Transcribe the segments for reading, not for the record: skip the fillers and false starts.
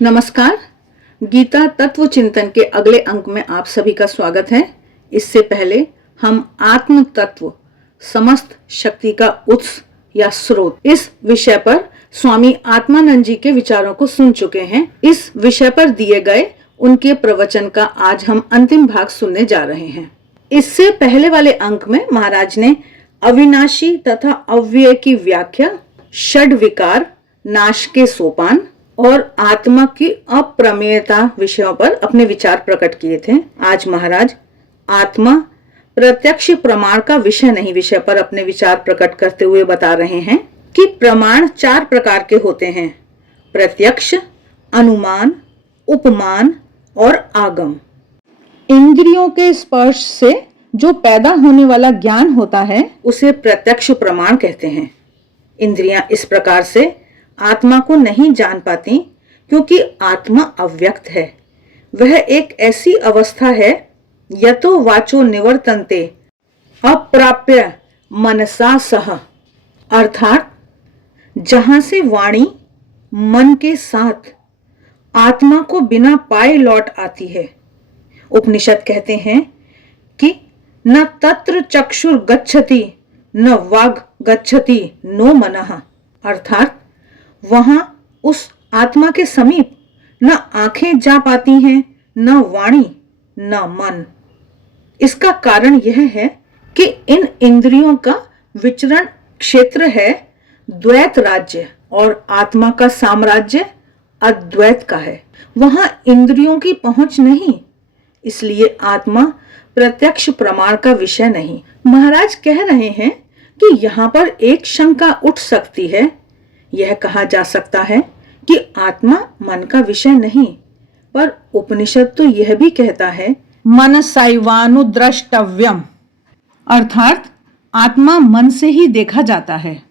नमस्कार। गीता तत्व चिंतन के अगले अंक में आप सभी का स्वागत है। इससे पहले हम आत्म तत्व समस्त शक्ति का उत्स या स्रोत इस विषय पर स्वामी आत्मानंद जी के विचारों को सुन चुके हैं। इस विषय पर दिए गए उनके प्रवचन का आज हम अंतिम भाग सुनने जा रहे हैं। इससे पहले वाले अंक में महाराज ने अविनाशी तथा अव्यय की व्याख्या, षड विकार, नाश के सोपान और आत्मा की अप्रमेयता विषयों पर अपने विचार प्रकट किए थे। आज महाराज आत्मा प्रत्यक्ष प्रमाण का विषय पर अपने विचार प्रकट करते हुए बता रहे हैं कि प्रमाण 4 प्रकार के होते हैं: प्रत्यक्ष, अनुमान, उपमान और आगम। इंद्रियों के स्पर्श से जो पैदा होने वाला ज्ञान होता है उसे प्रत्यक्ष प्रमाण कहते हैं। इंद्रियां इस प्रकार से आत्मा को नहीं जान पाती क्योंकि आत्मा अव्यक्त है। वह एक ऐसी अवस्था है यतो वाचो निवर्तन्ते अप्राप्य मनसा सह, अर्थात जहां से वाणी मन के साथ आत्मा को बिना पाए लौट आती है। उपनिषद कहते हैं कि न तत्र चक्षुर गच्छति न वाग गच्छति नो मनः, अर्थात वहां उस आत्मा के समीप न आंखें जा पाती हैं, न वाणी, न मन। इसका कारण यह है कि इन इंद्रियों का विचरण क्षेत्र है द्वैत राज्य और आत्मा का साम्राज्य अद्वैत का है। वहां इंद्रियों की पहुंच नहीं, इसलिए आत्मा प्रत्यक्ष प्रमाण का विषय नहीं। महाराज कह रहे हैं कि यहाँ पर एक शंका उठ सकती है। यह कहा जा सकता है कि आत्मा मन का विषय नहीं, पर उपनिषद तो यह भी कहता है मनसैवानुद्रष्टव्यम, अर्थात आत्मा मन से ही देखा जाता है।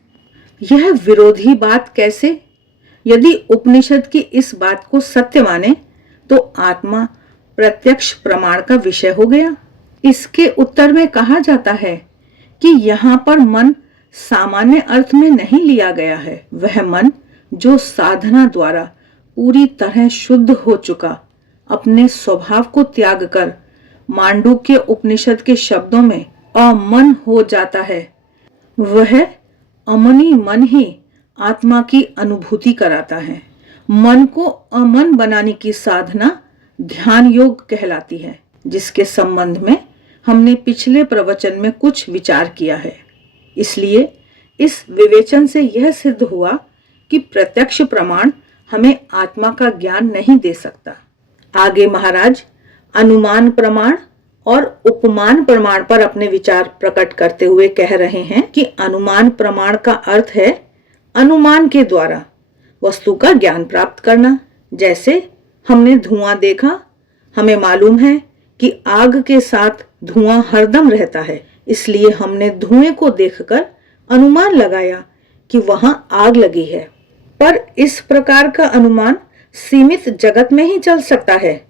यह विरोधी बात कैसे? यदि उपनिषद की इस बात को सत्य माने तो आत्मा प्रत्यक्ष प्रमाण का विषय हो गया। इसके उत्तर में कहा जाता है कि यहाँ पर मन सामान्य अर्थ में नहीं लिया गया है। वह मन जो साधना द्वारा पूरी तरह शुद्ध हो चुका, अपने स्वभाव को त्याग कर मांडूक्य उपनिषद के शब्दों में अमन हो जाता है, वह अमनी मन ही आत्मा की अनुभूति कराता है। मन को अमन बनाने की साधना ध्यान योग कहलाती है, जिसके संबंध में हमने पिछले प्रवचन में कुछ विचार किया है। इसलिए इस विवेचन से यह सिद्ध हुआ कि प्रत्यक्ष प्रमाण हमें आत्मा का ज्ञान नहीं दे सकता। आगे महाराज अनुमान प्रमाण और उपमान प्रमाण पर अपने विचार प्रकट करते हुए कह रहे हैं कि अनुमान प्रमाण का अर्थ है अनुमान के द्वारा वस्तु का ज्ञान प्राप्त करना। जैसे हमने धुआं देखा, हमें मालूम है कि आग के साथ धुआं हरदम रहता है, इसलिए हमने धुएं को देखकर अनुमान लगाया कि वहां आग लगी है। पर इस प्रकार का अनुमान सीमित जगत में ही चल सकता है।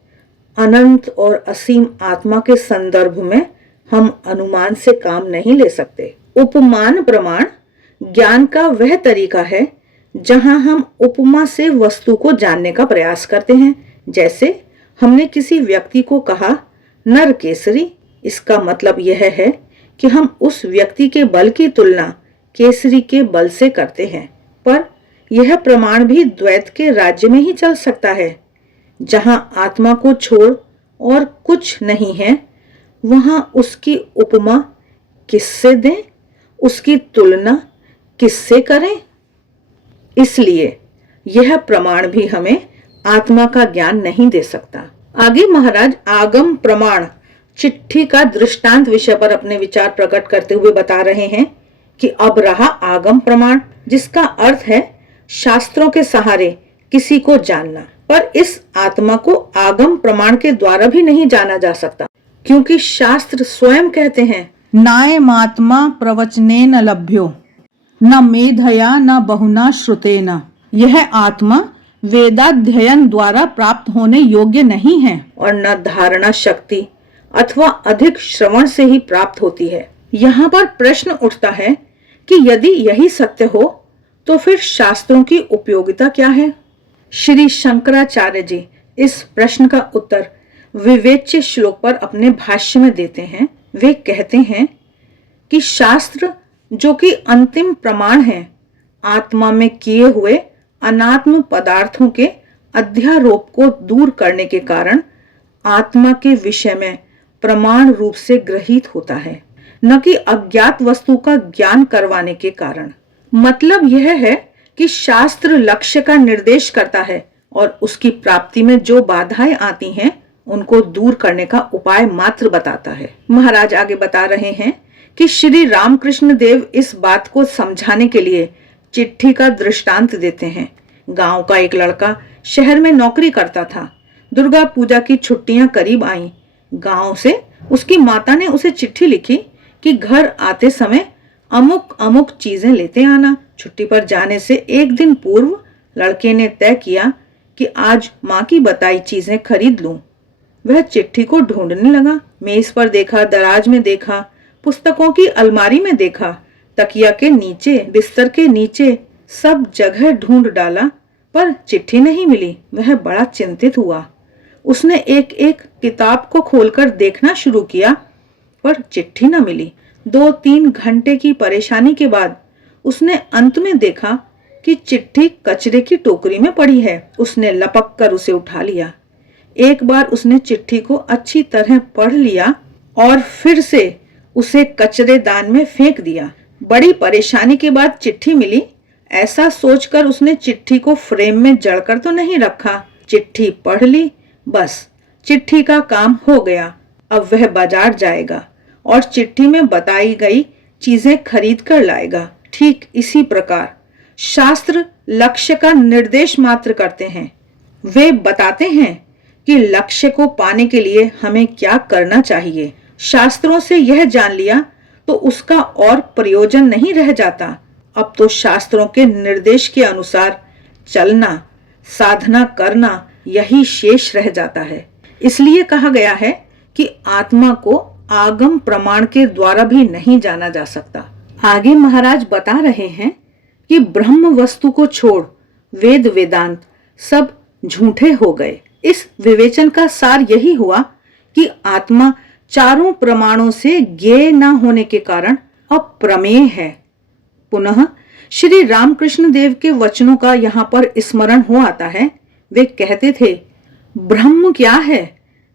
अनंत और असीम आत्मा के संदर्भ में हम अनुमान से काम नहीं ले सकते। उपमान प्रमाण ज्ञान का वह तरीका है जहां हम उपमा से वस्तु को जानने का प्रयास करते हैं। जैसे हमने किसी व्यक्ति को कहा नर केसरी, इसका मतलब यह है कि हम उस व्यक्ति के बल की तुलना केसरी के बल से करते हैं। पर यह प्रमाण भी द्वैत के राज्य में ही चल सकता है। जहां आत्मा को छोड़ और कुछ नहीं है, वहां उसकी उपमा किससे दें, उसकी तुलना किससे करें? इसलिए यह प्रमाण भी हमें आत्मा का ज्ञान नहीं दे सकता। आगे महाराज आगम प्रमाण चिट्ठी का दृष्टांत विषय पर अपने विचार प्रकट करते हुए बता रहे हैं कि अब रहा आगम प्रमाण, जिसका अर्थ है शास्त्रों के सहारे किसी को जानना। पर इस आत्मा को आगम प्रमाण के द्वारा भी नहीं जाना जा सकता, क्योंकि शास्त्र स्वयं कहते हैं नायमात्मा प्रवचनेन लभ्यो न मेधया न बहुना श्रुतेन। यह आत्मा वेदाध्ययन द्वारा प्राप्त होने योग्य नहीं है और न धारणा शक्ति अथवा अधिक श्रवण से ही प्राप्त होती है। यहाँ पर प्रश्न उठता है कि यदि यही सत्य हो तो फिर शास्त्रों की उपयोगिता क्या है? श्री शंकराचार्य जी इस प्रश्न का उत्तर विवेच्य श्लोक पर अपने भाष्य में देते हैं। वे कहते हैं कि शास्त्र जो कि अंतिम प्रमाण है, आत्मा में किए हुए अनात्म पदार्थों के अध्यारोप को दूर करने के कारण आत्मा के विषय में प्रमाण रूप से ग्रहित होता है, न कि अज्ञात वस्तु का ज्ञान करवाने के कारण। मतलब यह है कि शास्त्र लक्ष्य का निर्देश करता है और उसकी प्राप्ति में जो बाधाएं आती हैं उनको दूर करने का उपाय मात्र बताता है। महाराज आगे बता रहे हैं कि श्री रामकृष्ण देव इस बात को समझाने के लिए चिट्ठी का दृष्टांत देते हैं। गांव का एक लड़का शहर में नौकरी करता था। दुर्गा पूजा की छुट्टियां करीब आईं। गांव से उसकी माता ने उसे चिट्ठी लिखी कि घर आते समय अमुक अमुक चीजें लेते आना। छुट्टी पर जाने से एक दिन पूर्व लड़के ने तय किया कि आज माँ की बताई चीजें खरीद लूं। वह चिट्ठी को ढूंढने लगा। मेज पर देखा, दराज में देखा, पुस्तकों की अलमारी में देखा, तकिया के नीचे, बिस्तर के नीचे, सब जगह ढूंढ डाला पर चिट्ठी नहीं मिली। वह बड़ा चिंतित हुआ। उसने एक एक किताब को खोलकर देखना शुरू किया पर चिट्ठी न मिली। 2-3 घंटे की परेशानी के बाद उसने अंत में देखा कि चिट्ठी कचरे की टोकरी में पड़ी है। उसने लपक कर उसे उठा लिया। एक बार उसने चिट्ठी को अच्छी तरह पढ़ लिया और फिर से उसे कचरेदान में फेंक दिया। बड़ी परेशानी के बाद चिट्ठी मिली, ऐसा सोचकर उसने चिट्ठी को फ्रेम में जड़कर तो नहीं रखा। चिट्ठी पढ़ ली, बस चिट्ठी का काम हो गया। अब वह बाजार जाएगा और चिट्ठी में बताई गई चीजें खरीद कर लाएगा। ठीक इसी प्रकार शास्त्र लक्ष्य का निर्देश मात्र करते हैं। वे बताते हैं कि लक्ष्य को पाने के लिए हमें क्या करना चाहिए। शास्त्रों से यह जान लिया तो उसका और प्रयोजन नहीं रह जाता। अब तो शास्त्रों के निर्देश के अनुसार चलना, साधना करना यही शेष रह जाता है। इसलिए कहा गया है कि आत्मा को आगम प्रमाण के द्वारा भी नहीं जाना जा सकता। आगे महाराज बता रहे हैं कि ब्रह्म वस्तु को छोड़ वेद वेदांत सब झूठे हो गए। इस विवेचन का सार यही हुआ कि आत्मा चारों प्रमाणों से ज्ञेय न होने के कारण अप्रमेय है। पुनः श्री रामकृष्ण देव के वचनों का यहाँ पर स्मरण हो आता है। वे कहते थे, ब्रह्म क्या है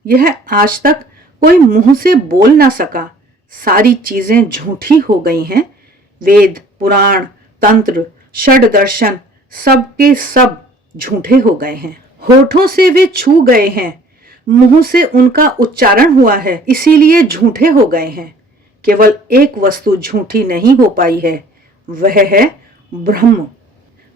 यह आज तक कोई मुंह से बोल ना सका। सारी चीजें झूठी हो गई हैं। वेद, पुराण, तंत्र, षड दर्शन सब के सब झूठे हो गए हैं। होठों से वे छू गए हैं, मुंह से उनका उच्चारण हुआ है, इसीलिए झूठे हो गए हैं। केवल एक वस्तु झूठी नहीं हो पाई है, वह है ब्रह्म।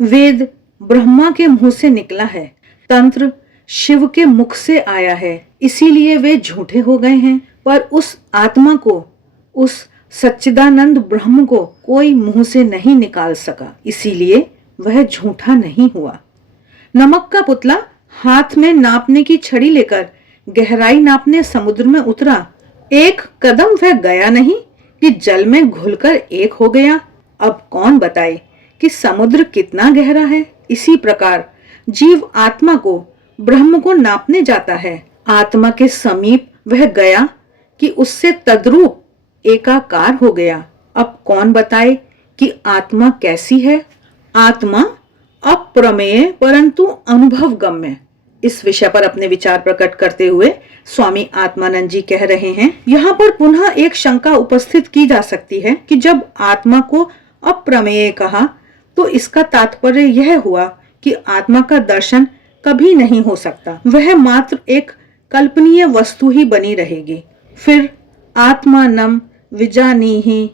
वेद ब्रह्मा के मुंह से निकला है, तंत्र शिव के मुख से आया है, इसीलिए वे झूठे हो गए हैं। पर उस आत्मा को, उस सच्चिदानंद ब्रह्म को कोई मुंह से नहीं निकाल सका, इसीलिए वह झूठा नहीं हुआ। नमक का पुतला हाथ में नापने की छड़ी लेकर गहराई नापने समुद्र में उतरा। एक कदम वह गया नहीं कि जल में घुलकर एक हो गया। अब कौन बताए कि समुद्र कितना गहरा है। इसी प्रकार जीव आत्मा को, ब्रह्म को नापने जाता है। आत्मा के समीप वह गया कि उससे तद्रूप एकाकार हो गया। अब कौन बताए कि आत्मा कैसी है। आत्मा अप्रमेय परंतु अनुभव गम्य। इस विषय पर अपने विचार प्रकट करते हुए स्वामी आत्मानंद जी कह रहे हैं, यहाँ पर पुनः एक शंका उपस्थित की जा सकती है कि जब आत्मा को अप्रमेय कहा तो इसका तात्पर्य यह हुआ कि आत्मा का दर्शन कभी नहीं हो सकता, वह मात्र एक कल्पनीय वस्तु ही बनी रहेगी। फिर आत्मानम विजानीहि,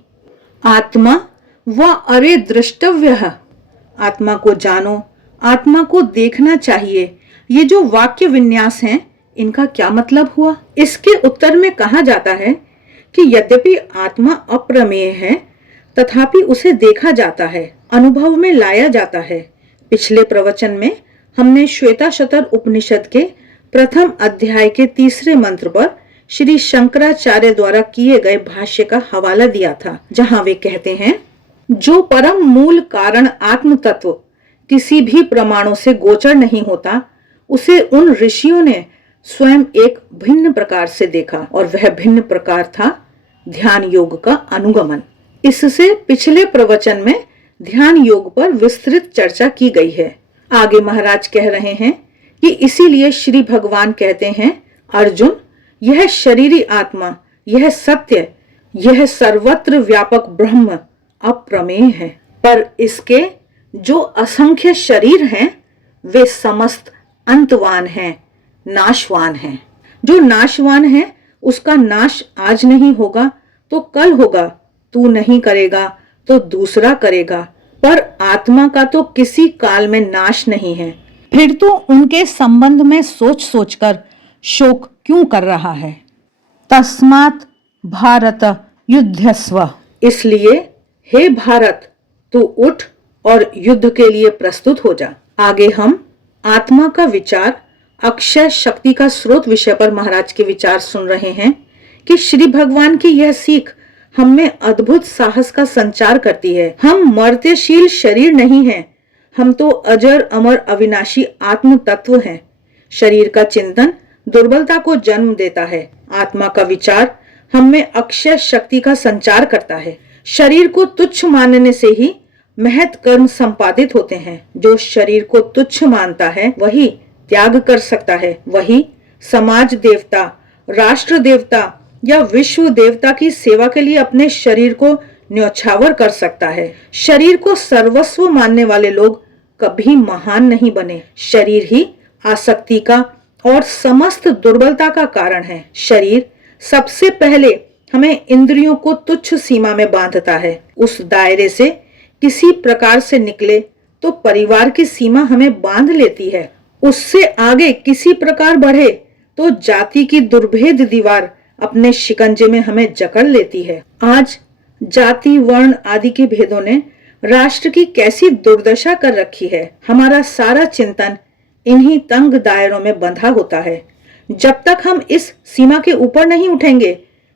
आत्मा व अरे द्रष्टव्य, आत्मा को जानो, आत्मा को देखना चाहिए। ये जो वाक्य विन्यास हैं, इनका क्या मतलब हुआ। इसके उत्तर में कहा जाता है कि यद्यपि आत्मा अप्रमेय है तथापि उसे देखा जाता है, अनुभव में लाया जाता है। पिछले प्रवचन में हमने श्वेताशतर उपनिषद के प्रथम अध्याय के 3 मंत्र पर श्री शंकराचार्य द्वारा किए गए भाष्य का हवाला दिया था, जहां वे कहते हैं, जो परम मूल कारण आत्म तत्व किसी भी प्रमाणों से गोचर नहीं होता, उसे उन ऋषियों ने स्वयं एक भिन्न प्रकार से देखा और वह भिन्न प्रकार था ध्यान योग का अनुगमन। इससे पिछले प्रवचन में ध्यान योग पर विस्तृत चर्चा की गई है। आगे महाराज कह रहे हैं कि इसीलिए श्री भगवान कहते हैं, अर्जुन, यह शरीरी आत्मा, यह सत्य, यह सर्वत्र व्यापक ब्रह्म अप्रमेय है, पर इसके जो असंख्य शरीर हैं वे समस्त अंतवान हैं, नाशवान हैं। जो नाशवान है उसका नाश आज नहीं होगा तो कल होगा, तू नहीं करेगा तो दूसरा करेगा, पर आत्मा का तो किसी काल में नाश नहीं है। फिर तू उनके संबंध में सोच सोचकर शोक क्यों कर रहा है? तस्मात् भारत युध्यस्व, इसलिए हे भारत, तू उठ और युद्ध के लिए प्रस्तुत हो जा। आगे हम आत्मा का विचार, अक्षय शक्ति का स्रोत विषय पर महाराज के विचार सुन रहे हैं कि श्री भगवान की यह सीख हम में अद्भुत साहस का संचार करती है। हम मर्त्यशील शरीर नहीं हैं, हम तो अजर अमर अविनाशी आत्म तत्व हैं। शरीर का चिंतन दुर्बलता को जन्म देता है, आत्मा का विचार हम में अक्षय शक्ति का संचार करता है। शरीर को तुच्छ मानने से ही महत् कर्म संपादित होते हैं। जो शरीर को तुच्छ मानता है वही त्याग कर सकता है, वही समाज देवता, राष्ट्र देवता या विश्व देवता की सेवा के लिए अपने शरीर को न्यौछावर कर सकता है। शरीर को सर्वस्व मानने वाले लोग कभी महान नहीं बने। शरीर ही आसक्ति का और समस्त दुर्बलता का कारण है। शरीर सबसे पहले हमें इंद्रियों को तुच्छ सीमा में बांधता है। उस दायरे से किसी प्रकार से निकले तो परिवार की सीमा हमें बांध लेती है। उससे आगे किसी प्रकार बढ़े तो जाति की दुर्भेद दीवार अपने शिकंजे में हमें जकड़ लेती है। आज जाति, वर्ण आदि के भेदों ने राष्ट्र की कैसी दुर्दशा कर रखी है। हमारा सारा चिंतन इन्हीं तंग दायरों में बंधा होता है। जब तक हम इस सीमा के ऊपर नहीं उठेंगे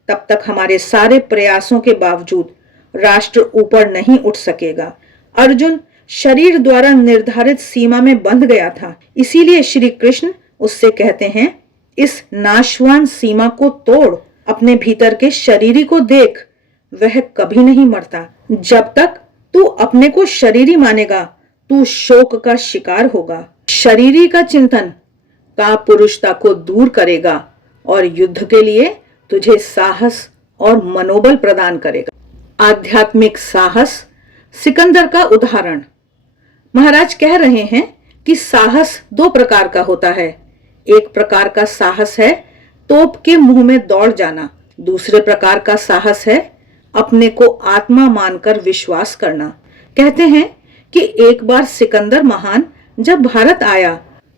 तब तक हमारे सारे प्रयासों के बावजूद राष्ट्र ऊपर नहीं उठ सकेगा। अर्जुन शरीर द्वारा निर्धारित सीमा में बंध गया था, इसीलिए श्री कृष्ण उससे कहते हैं, इस नाशवान सीमा को तोड़, अपने भीतर के शरीरी को देख, वह कभी नहीं मरता। जब तक तू अपने को शरीरी मानेगा तू शोक का शिकार होगा। शरीरी का चिंतन का पुरुषता को दूर करेगा और युद्ध के लिए तुझे साहस और मनोबल प्रदान करेगा। आध्यात्मिक साहस सिकंदर का उदाहरण। महाराज कह रहे हैं कि साहस दो प्रकार का होता है। एक प्रकार का साहस है तोप के मुंह में दौड़ जाना, दूसरे प्रकार का साहस है अपने को आत्मा मानकर विश्वास करना। कहते हैं कि एक बार सिकंदर महान जब भारत आया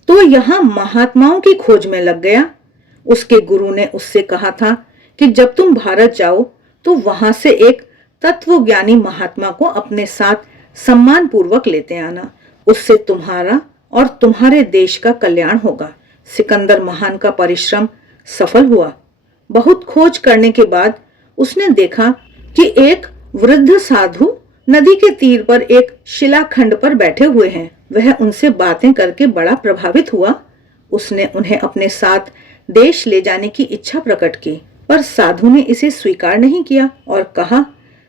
तो यहाँ महात्माओं की खोज में लग गया। उसके गुरु ने उससे कहा था कि जब तुम भारत जाओ तो वहां से एक तत्वज्ञानी महात्मा को अपने साथ सम्मान पूर्वक लेते आना, उससे तुम्हारा और तुम्हारे देश का कल्याण होगा। सिकंदर महान का परिश्रम सफल हुआ। बहुत खोज करने के बाद उसने देखा कि एक वृद्ध साधु नदी के तीर पर एक शिलाखंड पर बैठे हुए हैं। वह उनसे बातें करके बड़ा प्रभावित हुआ। उसने उन्हें अपने साथ देश ले जाने की इच्छा प्रकट की, पर साधु ने इसे स्वीकार नहीं किया और कहा,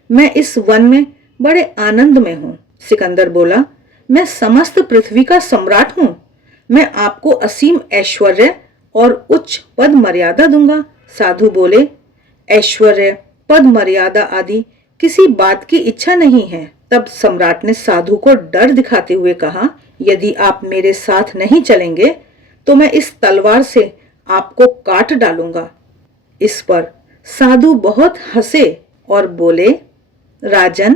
मैं इस वन में बड़े आनंद में हूँ। सिकंदर बोला, मैं समस्त पृथ्वी का सम्राट हूँ, मैं आपको असीम ऐश्वर्य और उच्च पद मर्यादा दूंगा। साधु बोले, ऐश्वर्य, पद मर्यादा आदि किसी बात की इच्छा नहीं है। तब सम्राट ने साधु को डर दिखाते हुए कहा, यदि आप मेरे साथ नहीं चलेंगे तो मैं इस तलवार से आपको काट डालूंगा। इस पर साधु बहुत हंसे और बोले, राजन,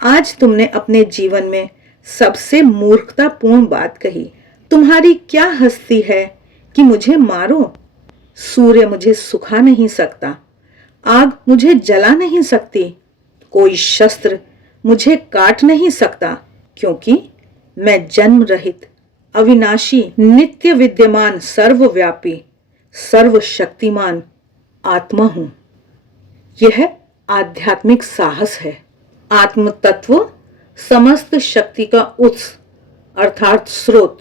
आज तुमने अपने जीवन में सबसे मूर्खतापूर्ण बात कही। तुम्हारी क्या हस्ती है कि मुझे मारो? सूर्य मुझे सुखा नहीं सकता, आग मुझे जला नहीं सकती, कोई शस्त्र मुझे काट नहीं सकता, क्योंकि मैं जन्म रहित, अविनाशी, नित्य विद्यमान, सर्वव्यापी, सर्वशक्तिमान आत्मा हूं। यह आध्यात्मिक साहस है। आत्म तत्व समस्त शक्ति का उत्स अर्थात स्रोत।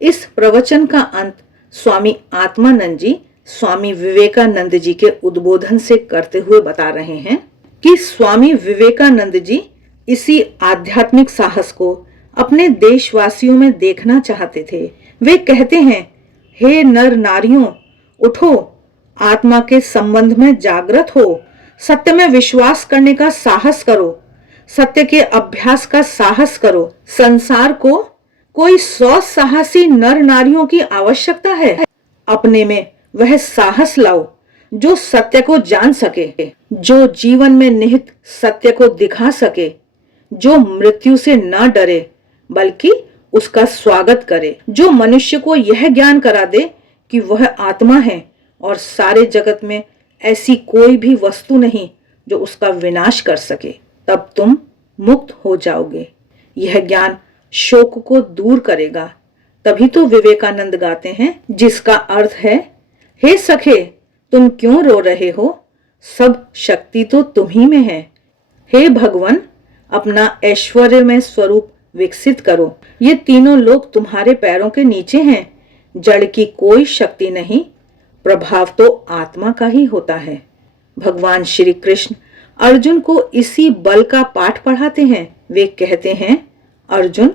इस प्रवचन का अंत स्वामी आत्मानंद जी स्वामी विवेकानंद जी के उद्बोधन से करते हुए बता रहे हैं कि स्वामी विवेकानंद जी इसी आध्यात्मिक साहस को अपने देशवासियों में देखना चाहते थे। वे कहते हैं, हे नर नारियों, उठो, आत्मा के संबंध में जागृत हो, सत्य में विश्वास करने का साहस करो, सत्य के अभ्यास का साहस करो। संसार को कोई 100 साहसी नर नारियों की आवश्यकता है। अपने में वह साहस लाओ जो सत्य को जान सके, जो जीवन में निहित सत्य को दिखा सके, जो मृत्यु से न डरे बल्कि उसका स्वागत करे, जो मनुष्य को यह ज्ञान करा दे कि वह आत्मा है और सारे जगत में ऐसी कोई भी वस्तु नहीं जो उसका विनाश कर सके। तब तुम मुक्त हो जाओगे। यह ज्ञान शोक को दूर करेगा। तभी तो विवेकानंद गाते हैं, जिसका अर्थ है, हे सखे तुम क्यों रो रहे हो, सब शक्ति तो तुम्ही में है। हे भगवान, अपना ऐश्वर्यमय स्वरूप विकसित करो। ये तीनों लोग तुम्हारे पैरों के नीचे हैं। जड़ की कोई शक्ति नहीं, प्रभाव तो आत्मा का ही होता है। भगवान श्री कृष्ण अर्जुन को इसी बल का पाठ पढ़ाते हैं। वे कहते हैं, अर्जुन,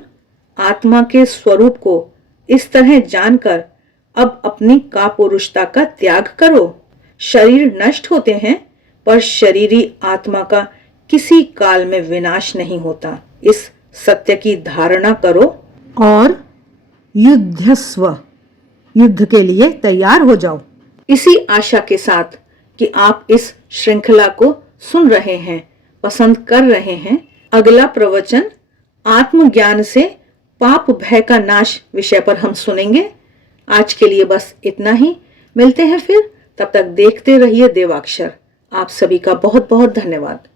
आत्मा के स्वरूप को इस तरह जानकर अब अपनी कापुरुषता का त्याग करो। शरीर नष्ट होते हैं पर शरीरी आत्मा का किसी काल में विनाश नहीं होता। इस सत्य की धारणा करो और युद्धस्व, युद्ध के लिए तैयार हो जाओ। इसी आशा के साथ कि आप इस श्रृंखला को सुन रहे हैं, पसंद कर रहे हैं, अगला प्रवचन आत्मज्ञान से पाप भय का नाश विषय पर हम सुनेंगे। आज के लिए बस इतना ही। मिलते हैं फिर, तब तक देखते रहिए देवाक्षर। आप सभी का बहुत बहुत धन्यवाद।